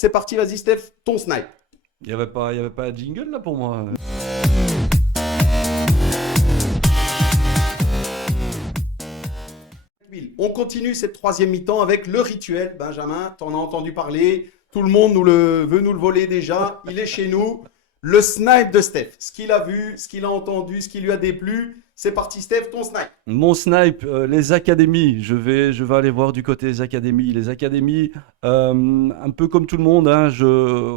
C'est parti, vas-y Steph, ton snipe. Il y avait pas un jingle là pour moi. On continue cette troisième mi-temps avec le rituel. Benjamin, t'en as entendu parler. Tout le monde veut nous le voler déjà. Il est chez nous. Le snipe de Steph. Ce qu'il a vu, ce qu'il a entendu, ce qui lui a déplu. C'est parti Steph, ton snipe. Mon snipe, les académies. Je vais aller voir du côté des académies. Les académies, un peu comme tout le monde, hein,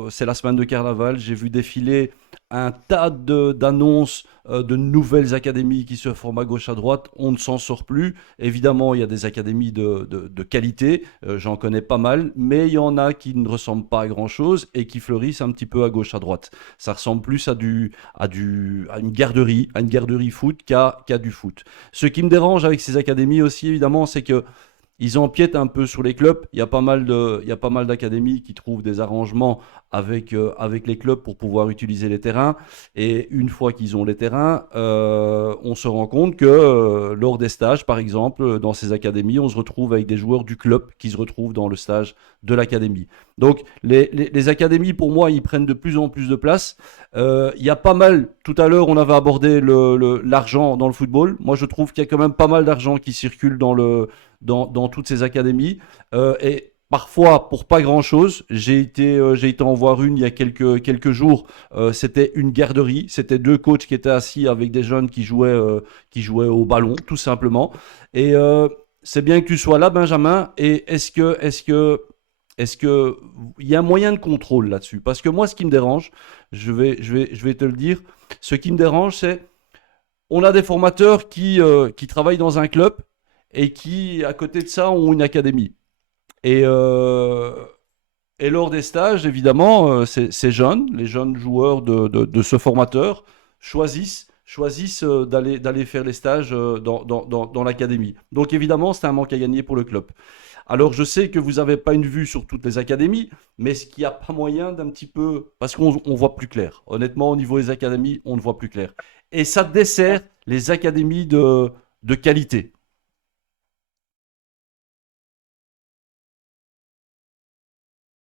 c'est la semaine de carnaval. J'ai vu défiler un tas d'annonces de nouvelles académies qui se forment à gauche à droite. On ne s'en sort plus. Évidemment, il y a des académies de qualité. J'en connais pas mal, mais il y en a qui ne ressemblent pas à grand-chose et qui fleurissent un petit peu à gauche à droite. Ça ressemble plus à une garderie foot qu'à du foot. Ce qui me dérange avec ces académies aussi, évidemment, c'est que ils empiètent un peu sur les clubs. Il y a pas mal d'académies qui trouvent des arrangements avec les clubs pour pouvoir utiliser les terrains. Et une fois qu'ils ont les terrains, on se rend compte que lors des stages, par exemple, dans ces académies, on se retrouve avec des joueurs du club qui se retrouvent dans le stage de l'académie. Donc les académies, pour moi, ils prennent de plus en plus de place. Il y a pas mal, tout à l'heure, on avait abordé l'argent dans le football. Moi, je trouve qu'il y a quand même pas mal d'argent qui circule dans toutes ces académies. Et parfois, pour pas grand-chose, j'ai été en voir une il y a quelques jours. C'était une garderie. C'était deux coachs qui étaient assis avec des jeunes qui jouaient au ballon, tout simplement. Et c'est bien que tu sois là, Benjamin. Et est-ce que il y a un moyen de contrôle là-dessus? Parce que moi, ce qui me dérange, je vais te le dire, ce qui me dérange, c'est on a des formateurs qui travaillent dans un club et qui, à côté de ça, ont une académie. Et, euh, et lors des stages, évidemment, ces jeunes, les jeunes joueurs de ce formateur, choisissent d'aller faire les stages dans l'académie. Donc évidemment, c'est un manque à gagner pour le club. Alors je sais que vous n'avez pas une vue sur toutes les académies, mais est-ce qu'il n'y a pas moyen d'un petit peu... Parce qu'on voit plus clair. Honnêtement, au niveau des académies, on ne voit plus clair. Et ça dessert les académies de qualité.